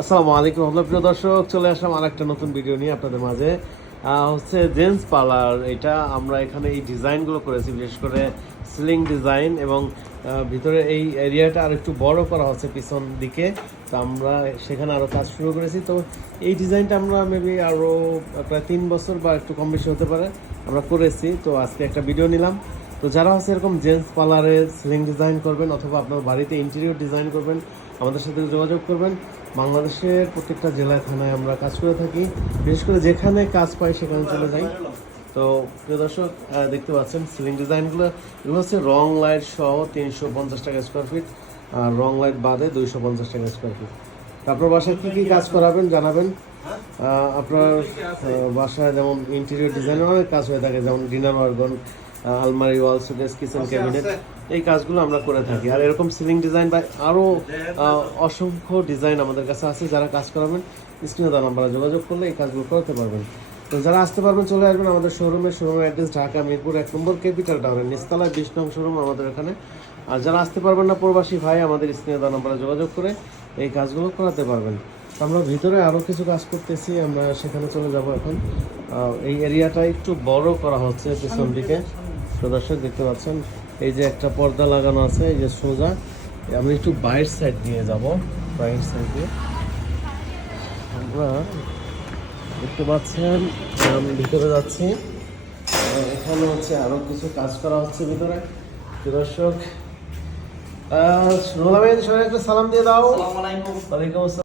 আসসালামু আলাইকুম প্রিয় দর্শক, চলে আসলাম আর একটা নতুন ভিডিও নিয়ে আপনাদের মাঝে। হচ্ছে জেন্টস পার্লার। এটা আমরা এখানে এই ডিজাইনগুলো করেছি, বিশেষ করে সিলিং ডিজাইন, এবং ভিতরে এই এরিয়াটা আর একটু বড় করা হচ্ছে পিছন দিকে। তো আমরা সেখানে আরও কাজ শুরু করেছি। তো এই ডিজাইনটা আমরা মেবি আরও প্রায় 3 বছর বা একটু কম বেশি হতে পারে আমরা করেছি। তো আজকে একটা ভিডিও নিলাম। তো যারা হচ্ছে এরকম জেন্টস পার্লারে সিলিং ডিজাইন করবেন অথবা আপনার বাড়িতে ইন্টেরিয়র ডিজাইন করবেন, আমাদের সাথে যোগাযোগ করবেন। বাংলাদেশের প্রত্যেকটা জেলায় থানায় আমরা কাজ করে থাকি, বিশেষ করে যেখানে কাজ পাই সেখানে চলে যাই। তো প্রিয় দর্শক, দেখতে পাচ্ছেন সিলিং ডিজাইনগুলো। এগুলো হচ্ছে রং লাইট সহ 350 টাকা স্কোয়ার ফিট, আর রং লাইট বাদে 250 টাকা স্কোয়ার ফিট। আপনার বাসায় কী কী কাজ করাবেন জানাবেন। আপনার বাসায় যেমন ইন্টেরিয়র ডিজাইনের অনেক কাজ হয়ে থাকে, যেমন ডিনার ওয়ার্গন, আলমারি, ওয়াল শোকেস, কিচেন ক্যাবিনেট, এই কাজগুলো আমরা করে থাকি। আর এরকম সিলিং ডিজাইন বা আরও অসংখ্য ডিজাইন আমাদের কাছে আছে। যারা কাজ করাবেন স্ক্রিনে দেওয়া নাম্বারে যোগাযোগ করলে এই কাজগুলো করতে পারবেন। তো যারা আসতে পারবেন চলে আসবেন আমাদের শোরুমের অ্যাড্রেস ঢাকা মিরপুর 1 নম্বর ক্যাপিটাল টাউনের নিচতলায় 20 নং শোরুম আমাদের এখানে। আর যারা আসতে পারবেন না, প্রবাসী ভাই আমাদের স্ক্রিনে দেওয়া নাম্বারে যোগাযোগ করে এই কাজগুলো করাতে পারবেন। আমরা ভিতরে আরও কিছু কাজ করতেছি, আমরা সেখানে চলে যাব এখন। এই এরিয়াটা একটু বড় করা হচ্ছে পিছন দিকে। তো দর্শক দেখতে পাচ্ছেন এই যে একটা পর্দা লাগানো আছে, এই যে সোজা। আমি একটু বাইরের সাইড দিয়ে যাব, বাইরের সাইড দিয়ে আমরা দেখতে পাচ্ছেন। আমি ভিতরে যাচ্ছি, এখানে হচ্ছে আরো কিছু কাজ করা হচ্ছে ভিতরে। দর্শক, রোলা ভাই সবাই একটা সালাম দিয়ে দাও। আসসালামু আলাইকুম। ওয়ালাইকুম আসসালাম।